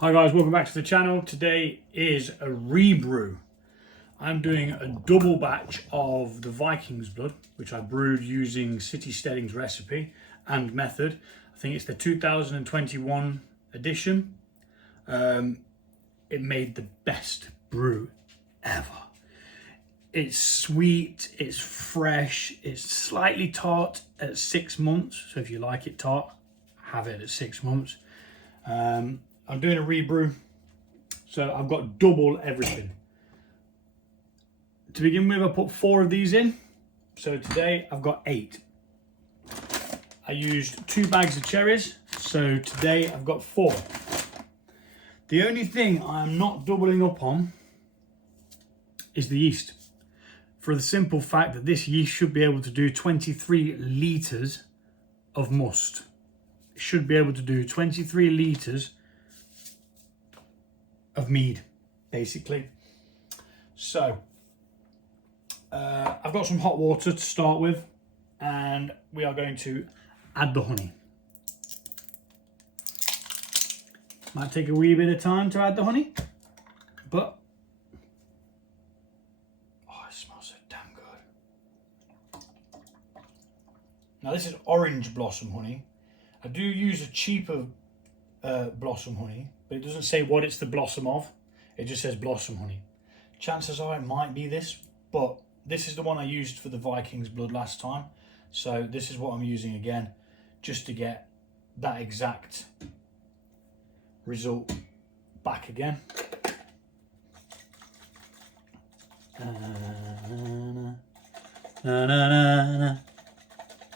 Hi guys, welcome back to the channel. Today is a re-brew. I'm doing a double batch of the Vikings Blood, which I brewed using Steading's recipe and method. I think it's the 2021 edition. It made the best brew ever. It's sweet, it's fresh, it's slightly tart at 6 months. So if you like it tart, have it at 6 months. I'm doing a re-brew, so I've got double everything. To begin with, I put 4 of these in, so today I've got 8. I used 2 bags of cherries, so today I've got 4. The only thing I'm not doubling up on is the yeast, for the simple fact that this yeast should be able to do 23 litres of must. It should be able to do 23 litres of mead, basically. So I've got some hot water to start with, and we are going to add the honey. Might take a wee bit of time to add the honey, but oh, it smells so damn good. Now this is orange blossom honey. I do use a cheaper blossom honey, but it doesn't say what it's the blossom of. It just says blossom honey. Chances are it might be this, but this is the one I used for the Vikings Blood last time, so this is what I'm using again, just to get that exact result back again. I'm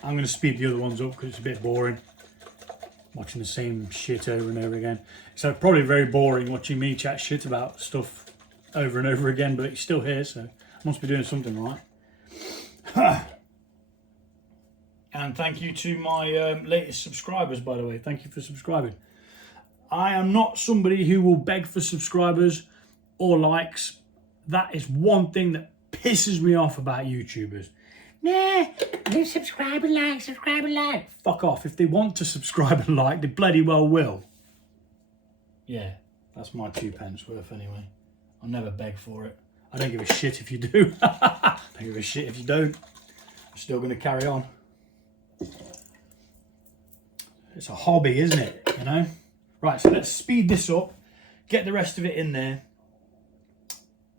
going to speed the other ones up because it's a bit boring watching the same shit over and over again. So probably very boring watching me chat shit about stuff over and over again, but it's still here, so I must be doing something right. And thank you to my latest subscribers, by the way. Thank you for subscribing. I am not somebody who will beg for subscribers or likes. That is one thing that pisses me off about YouTubers. Nah, subscribe and like, subscribe and like. Fuck off. If they want to subscribe and like, they bloody well will. Yeah, that's my 2 pence worth anyway. I'll never beg for it. I don't give a shit if you do. I don't give a shit if you don't. I'm still going to carry on. It's a hobby, isn't it? You know? Right, so let's speed this up. Get the rest of it in there.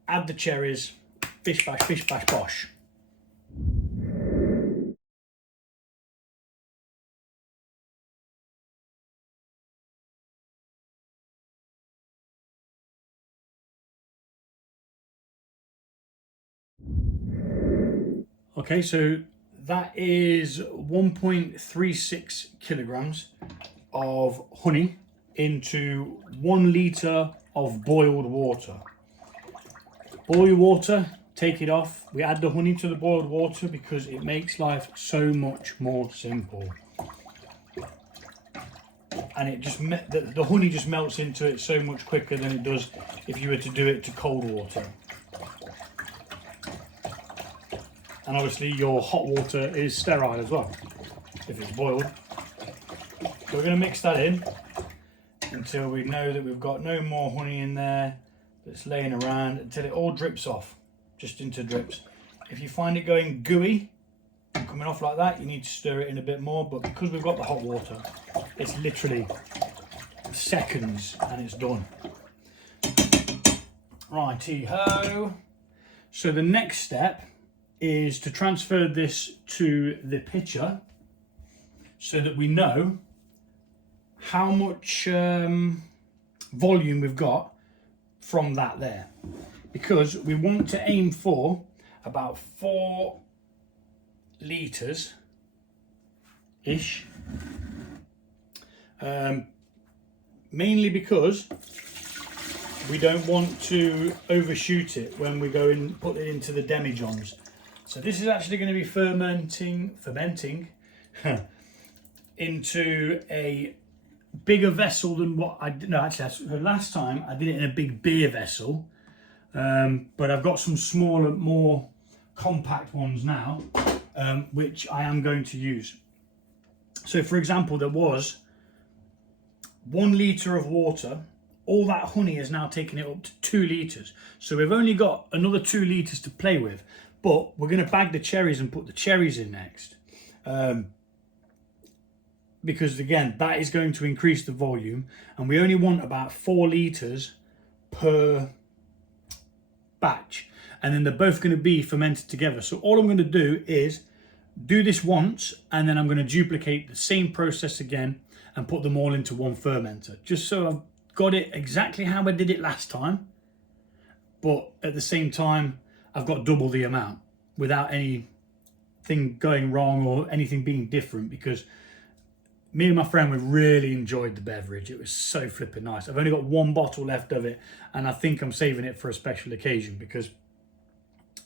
Add the cherries. Bish bash bosh. Okay, so that is 1.36 kilograms of honey into 1 litre of boiled water. Boil your water, take it off. We add the honey to the boiled water because it makes life so much more simple. And it just the honey just melts into it so much quicker than it does if you were to do it to cold water. And obviously your hot water is sterile as well, if it's boiled. So we're going to mix that in until we know that we've got no more honey in there that's laying around, until it all drips off, just into drips. If you find it going gooey and coming off like that, you need to stir it in a bit more, but because we've got the hot water, it's literally seconds and it's done. Righty-ho. So the next step is to transfer this to the pitcher so that we know how much volume we've got from that there, because we want to aim for about 4 litres ish, mainly because we don't want to overshoot it when we go and put it into the demijohns. So this is actually going to be fermenting into a bigger vessel than what I did. No, actually, last time I did it in a big beer vessel, but I've got some smaller, more compact ones now, which I am going to use. So, for example, there was 1 litre of water all that honey has now taken it up to 2 litres. So we've only got another 2 litres to play with, but we're going to bag the cherries and put the cherries in next. Because again, that is going to increase the volume, and we only want about 4 litres per batch, and then they're both going to be fermented together. So all I'm going to do is do this once, and then I'm going to duplicate the same process again and put them all into one fermenter, just so I've got it exactly how I did it last time, but at the same time I've got double the amount without anything going wrong or anything being different, because me and my friend, we really enjoyed the beverage. It was so flipping nice. I've only got 1 bottle left of it, and I think I'm saving it for a special occasion because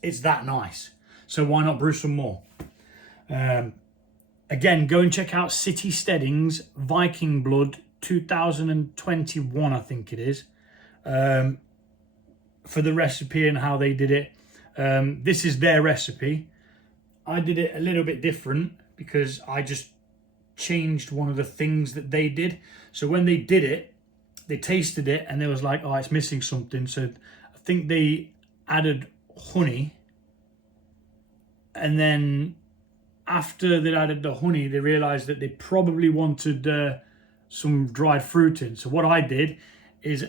it's that nice. So why not brew some more? Again, go and check out City Steading's Viking Blood 2021, I think it is, for the recipe and how they did it. This is their recipe. I did it a little bit different because I just changed one of the things that they did. So when they did it, they tasted it and they was like, oh, it's missing something. So I think they added honey, and then after they added the honey, they realized that they probably wanted some dried fruit in. So what I did is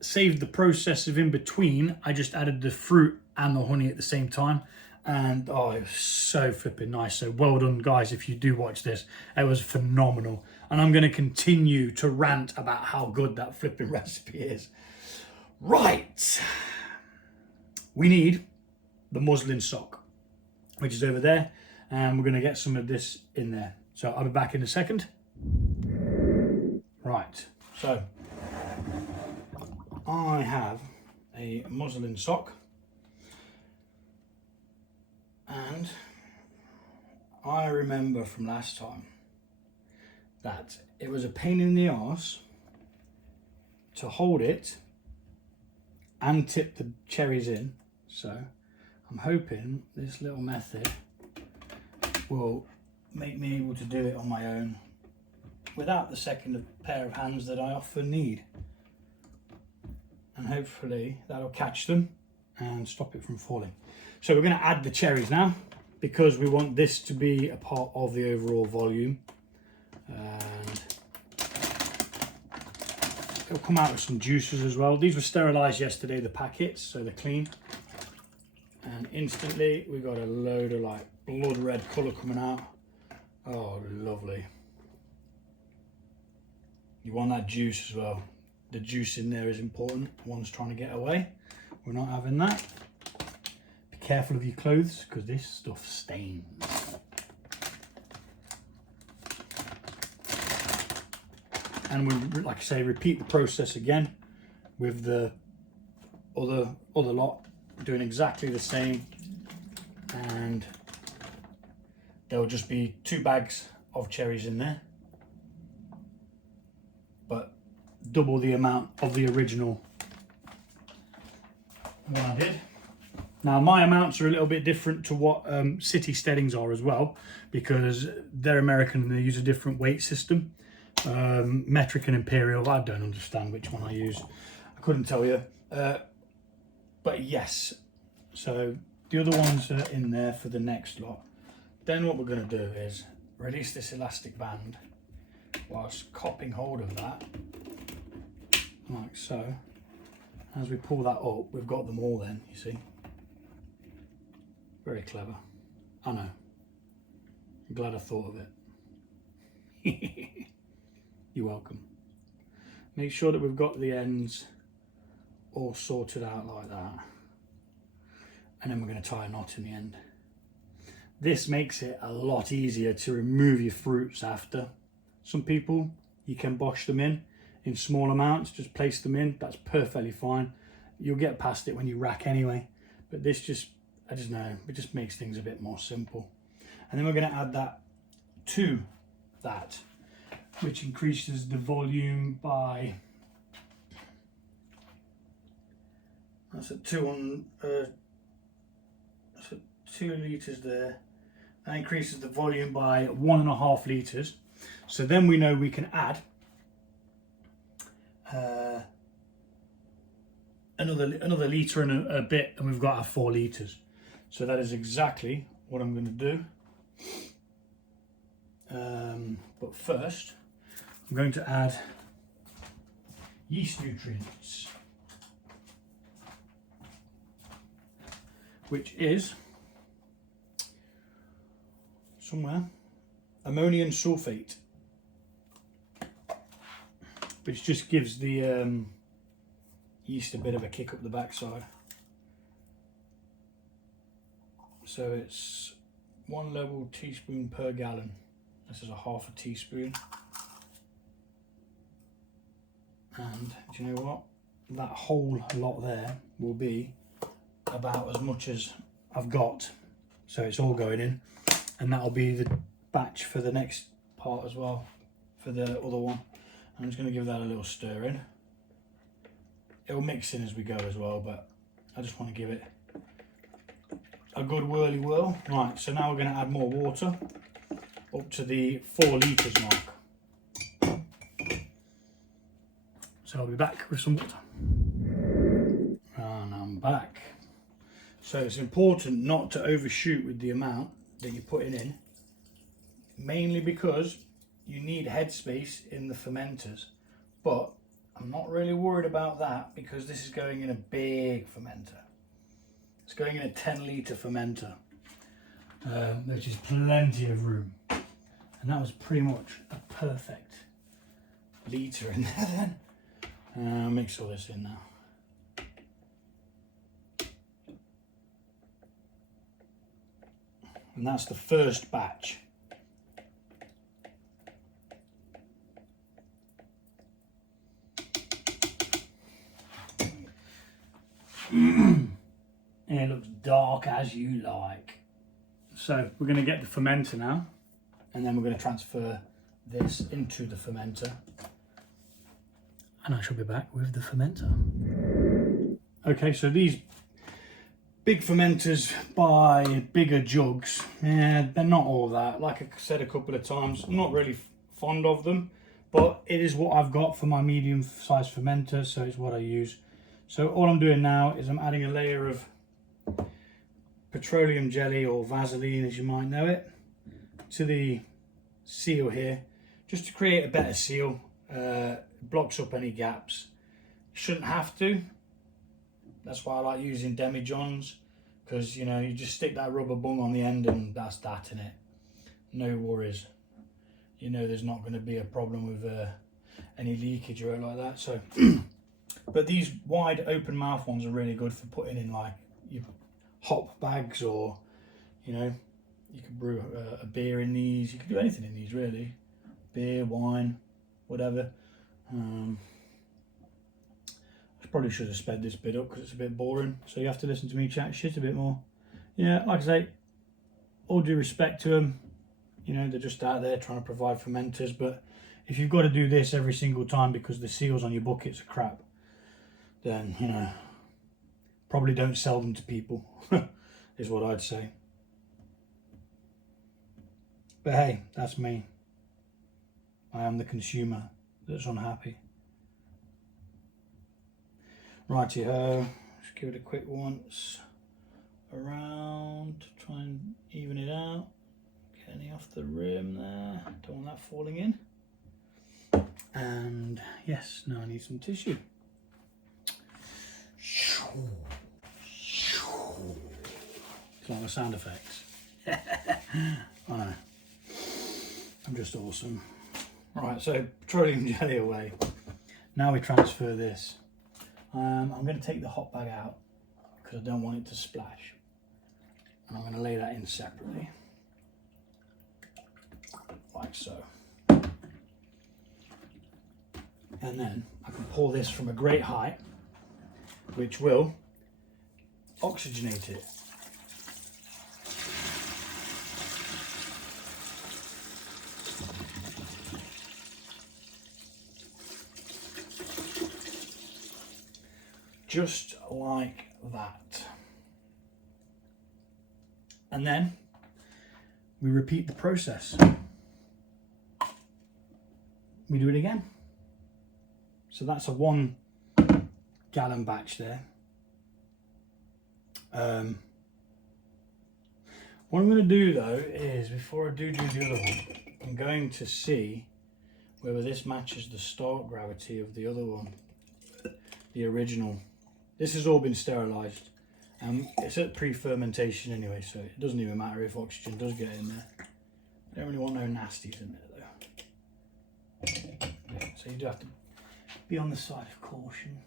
saved the process of in between. I just added the fruit and the honey at the same time, and oh, it was so flipping nice. So well done, guys, if you do watch this. It was phenomenal, and I'm going to continue to rant about how good that flipping recipe is. Right, we need the muslin sock, which is over there, and we're going to get some of this in there. So I'll be back in a second. Right, so I have a muslin sock, and I remember from last time that it was a pain in the arse to hold it and tip the cherries in. So I'm hoping this little method will make me able to do it on my own without the second pair of hands that I often need. And hopefully that'll catch them and stop it from falling. So we're going to add the cherries now, because we want this to be a part of the overall volume. And it'll come out with some juices as well. These were sterilised yesterday, the packets, so they're clean. And instantly we got a load of like blood red colour coming out. Oh, lovely. You want that juice as well. The juice in there is important. One's trying to get away. We're not having that. Be careful of your clothes, because this stuff stains. And we, like I say, repeat the process again with the other lot, doing exactly the same, and there'll just be 2 bags of cherries in there, but double the amount of the original one I did. Now my amounts are a little bit different to what City Steadings are as well, because they're American and they use a different weight system. Metric and imperial, I don't understand which one I use. I couldn't tell you. But yes, so the other ones are in there for the next lot. Then what we're going to do is release this elastic band whilst copping hold of that, like so. As we pull that up, we've got them all then, you see. Very clever. I know. I'm glad I thought of it. You're welcome. Make sure that we've got the ends all sorted out like that. And then we're going to tie a knot in the end. This makes it a lot easier to remove your fruits after. Some people, you can bosh them in small amounts, just place them in, that's perfectly fine. You'll get past it when you rack anyway. But this just, I just know, it just makes things a bit more simple. And then we're going to add that to that, which increases the volume by, that's at 2 litres there. That increases the volume by 1.5 litres. So then we know we can add another litre and a bit, and we've got our 4 litres. So that is exactly what I'm going to do. But first, I'm going to add Yeast Nutrients, which is somewhere ammonium sulfate, which just gives the yeast a bit of a kick up the backside. So it's 1 level teaspoon per gallon. This is a half a teaspoon. And do you know what? That whole lot there will be about as much as I've got. So it's all going in, and that'll be the batch for the next part as well, for the other one. I'm just going to give that a little stir in. It'll mix in as we go as well, but I just want to give it a good whirly whirl. Right, so now we're going to add more water up to the 4 litres mark. So I'll be back with some water. And I'm back. So it's important not to overshoot with the amount that you're putting in, mainly because you need headspace in the fermenters, but I'm not really worried about that because this is going in a big fermenter. It's going in a 10 litre fermenter, which is plenty of room. And that was pretty much a perfect litre in there then. I'll mix all this in now. And that's the first batch. And it looks dark as you like. So we're going to get the fermenter now, and then we're going to transfer this into the fermenter, and I shall be back with the fermenter. Okay, so these big fermenters by bigger jugs, yeah, they're not all that. Like I said a couple of times, I'm not really fond of them, but it is what I've got for my medium sized fermenter, so it's what I use. So all I'm doing now is I'm adding a layer of petroleum jelly, or Vaseline as you might know it, to the seal here, just to create a better seal. Blocks up any gaps. You shouldn't have to. That's why I like using demijohns, because you know, you just stick that rubber bung on the end and that's that in it. No worries. You know there's not going to be a problem with any leakage or anything like that. So but these wide open mouth ones are really good for putting in like your hop bags, or you know, you can brew a beer in these. You can do anything in these really, beer, wine, whatever. I probably should have sped this bit up because it's a bit boring, so you have to listen to me chat shit a bit more. Yeah, like I say, all due respect to them, you know, they're just out there trying to provide fermenters, but if you've got to do this every single time because the seals on your buckets are crap, then, you know, probably don't sell them to people, is what I'd say. But hey, that's me. I am the consumer that's unhappy. Righty-ho, just give it a quick once around, try and even it out. Get any off the rim there, don't want that falling in. And yes, now I need some tissue. It's like the sound effects. I know, I'm just awesome. Right, so petroleum jelly away. Now we transfer this. I'm going to take the hot bag out because I don't want it to splash. And I'm going to lay that in separately, like so. And then I can pour this from a great height, which will oxygenate it. Just like that. And then we repeat the process. We do it again. So that's a 1 gallon batch there. What I'm going to do though is, before I do the other one, I'm going to see whether this matches the start gravity of the other one, the original. This has all been sterilised. It's at pre-fermentation anyway, so it doesn't even matter if oxygen does get in there. I don't really want no nasties in there though. Yeah, so you do have to be on the side of caution.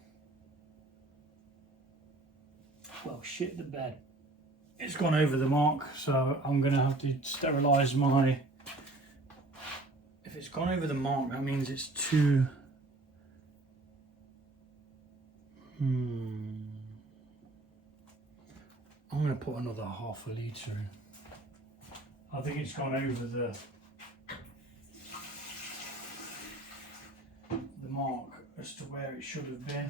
Well, shit the bed. It's gone over the mark, so I'm going to have to sterilise my... If it's gone over the mark, that means it's too... I'm going to put another ½ a litre in. I think it's gone over the mark as to where it should have been.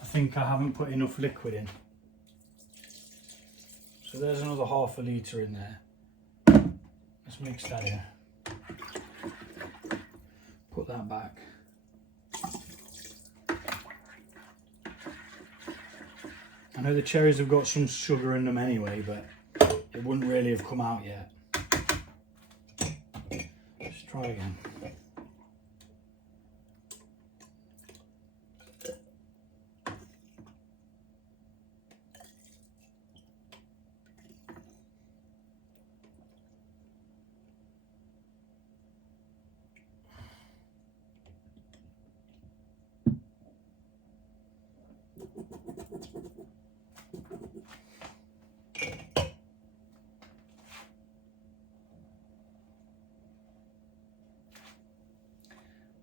I think I haven't put enough liquid in. So there's another ½ a litre in there. Let's mix that in. Put that back. I know the cherries have got some sugar in them anyway, but it wouldn't really have come out yet. Let's try again.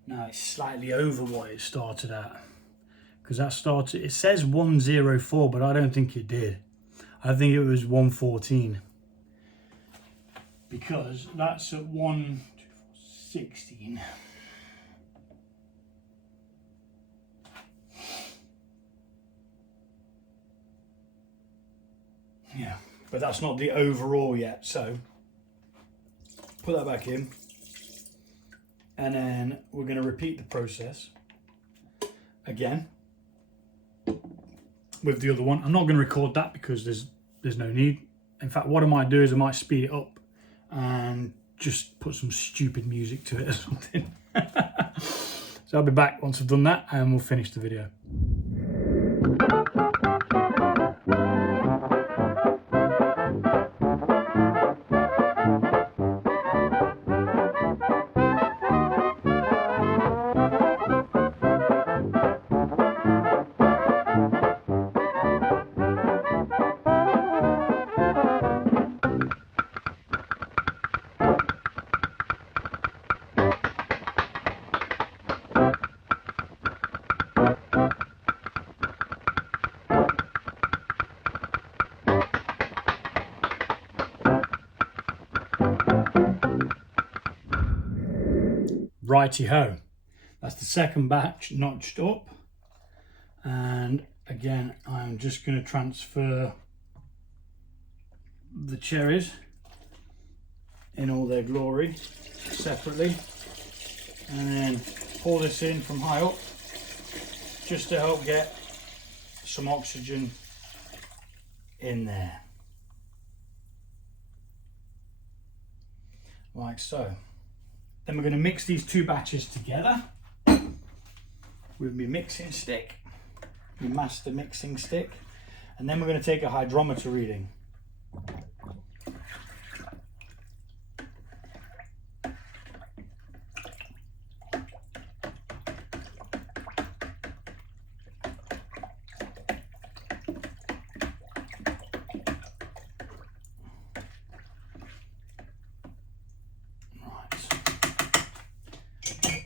Now it's slightly over what it started at, because that started, it says 104, but I don't think it did. I think it was 114, because that's at 116. Yeah, but that's not the overall yet, so put that back in. And then we're going to repeat the process again with the other one. I'm not going to record that because there's no need. In fact, what I might do is I might speed it up and just put some stupid music to it or something. So I'll be back once I've done that and we'll finish the video. Righty-ho, that's the second batch notched up, and again I'm just going to transfer the cherries in all their glory separately, and then pour this in from high up just to help get some oxygen in there, like so. Then we're going to mix these two batches together with my mixing stick, my master mixing stick, and then we're going to take a hydrometer reading.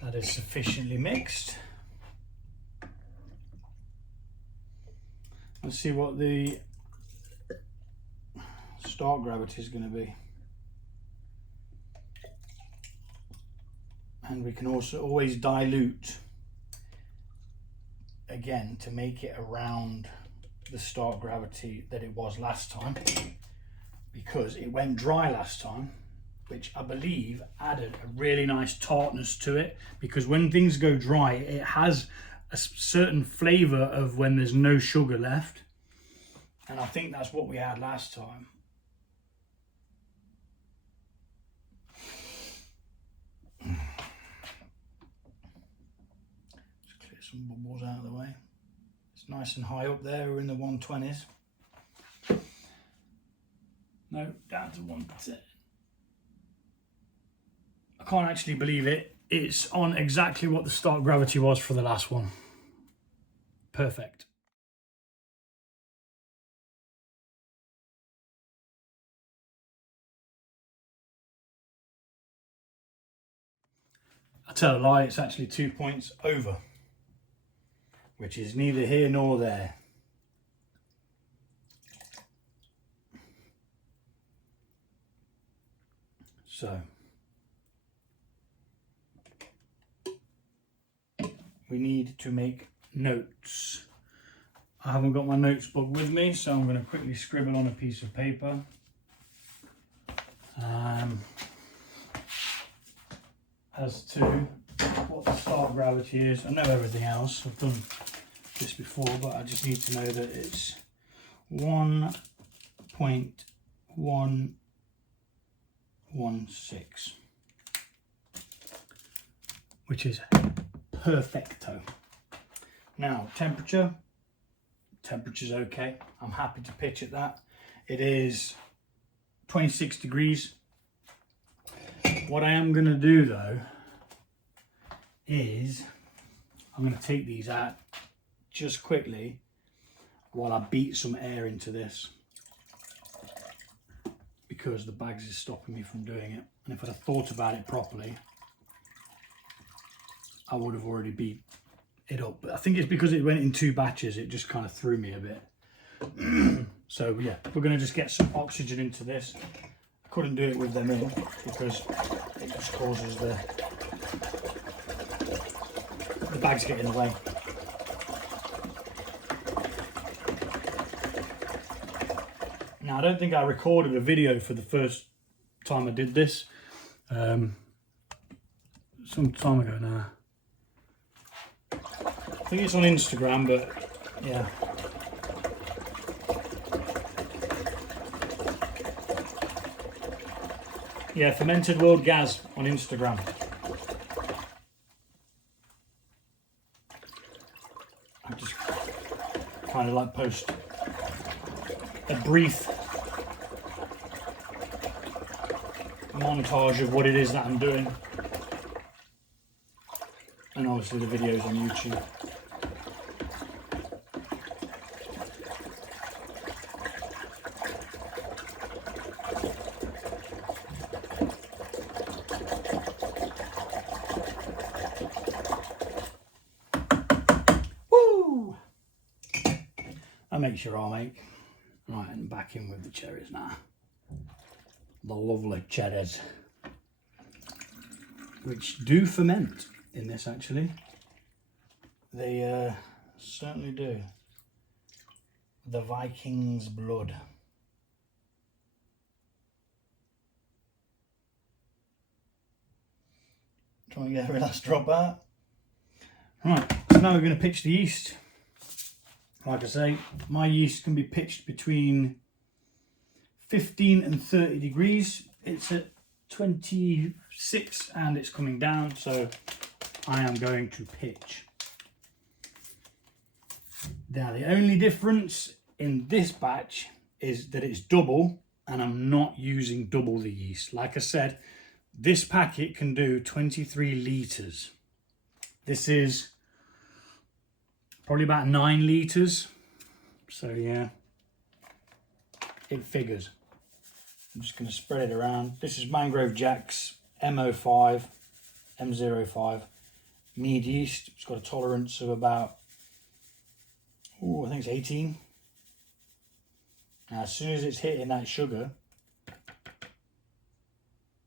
That is sufficiently mixed. Let's see what the start gravity is going to be. And we can also always dilute again to make it around the start gravity that it was last time, because it went dry last time, which I believe added a really nice tartness to it, because when things go dry, it has a certain flavour of when there's no sugar left. And I think that's what we had last time. Just clear some bubbles out of the way. It's nice and high up there, we're in the 120s. No, down to 110. I can't actually believe it. It's on exactly what the start gravity was for the last one. Perfect. I tell a lie, it's actually 2 points over, which is neither here nor there. So we need to make notes. I haven't got my notes book with me, so I'm going to quickly scribble on a piece of paper. As to what the start gravity is. I know everything else, I've done this before, but I just need to know that it's 1.116, which is perfecto. Now, temperature's okay. I'm happy to pitch at that. It is 26 degrees. What I am going to do though is I'm going to take these out just quickly while I beat some air into this, because the bags is stopping me from doing it. And if I'd have thought about it properly, I would have already beat it up. But I think it's because it went in 2 batches, it just kind of threw me a bit. So yeah, we're going to just get some oxygen into this. I couldn't do it with them in because it just causes the bags get in the way. Now, I don't think I recorded a video for the first time I did this. Some time ago now. I think it's on Instagram, but yeah. Yeah, Fermented World Gaz on Instagram. I just kind of like post a brief montage of what it is that I'm doing. And obviously the videos on YouTube. That makes your arm ache. Right, and back in with the cherries now. The lovely cherries, which do ferment in this actually. They certainly do. The Vikings Blood. Try and get every last drop out. Right, so now we're going to pitch the yeast. Like I say, my yeast can be pitched between 15 and 30 degrees. It's at 26 and it's coming down, so I am going to pitch. Now, the only difference in this batch is that it's double and I'm not using double the yeast. Like I said, this packet can do 23 litres. This is probably about 9 litres. So yeah, it figures. I'm just going to spread it around. This is Mangrove Jack's M05, M05 mead yeast. It's got a tolerance of about, oh, I think it's 18. Now, as soon as it's hitting that sugar,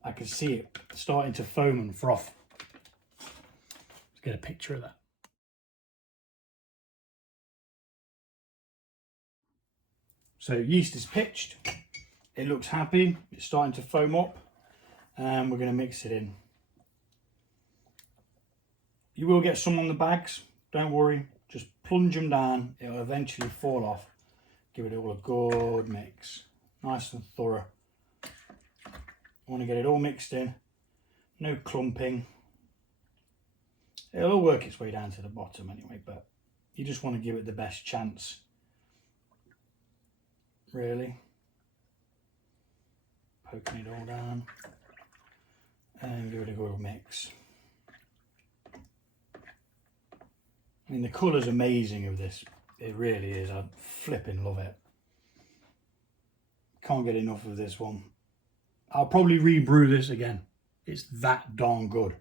I can see it starting to foam and froth. Let's get a picture of that. So yeast is pitched, it looks happy, it's starting to foam up, and we're going to mix it in. You will get some on the bags, Don't worry, just plunge them down. It'll eventually fall off. Give it all a good mix. Nice and thorough. I want to get it all mixed in. No clumping. It'll all work its way down to the bottom anyway, but you just want to give it the best chance. Really. Poking it all down. And give it a good mix. I mean, the colour's amazing of this. It really is. I flipping love it. Can't get enough of this one. I'll probably re-brew this again. It's that darn good.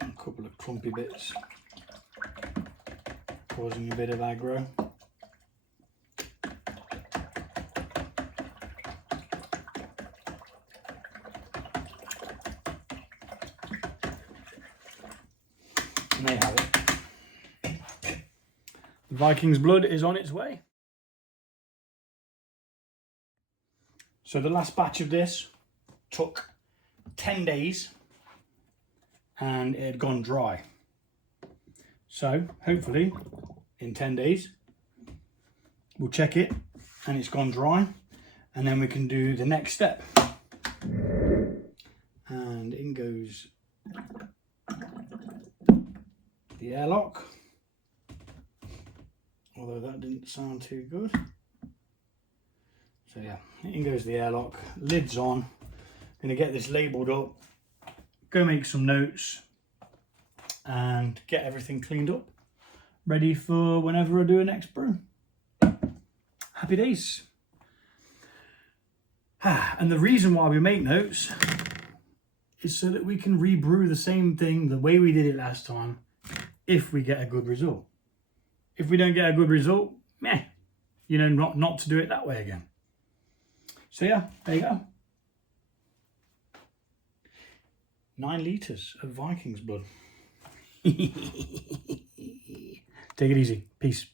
A couple of clumpy bits, causing a bit of aggro. And there you have it. The Vikings Blood is on its way. So the last batch of this took 10 days and it had gone dry. So hopefully in 10 days we'll check it and it's gone dry, and then we can do the next step. And in goes the airlock, although that didn't sound too good. So yeah, in goes the airlock, lid's on. Gonna get this labelled up, go make some notes and get everything cleaned up, ready for whenever I do a next brew. Happy days. And the reason why we make notes is so that we can re-brew the same thing the way we did it last time if we get a good result. If we don't get a good result, meh, you know, not to do it that way again. So yeah, there you go. 9 litres of Vikings Blood. Take it easy. Peace.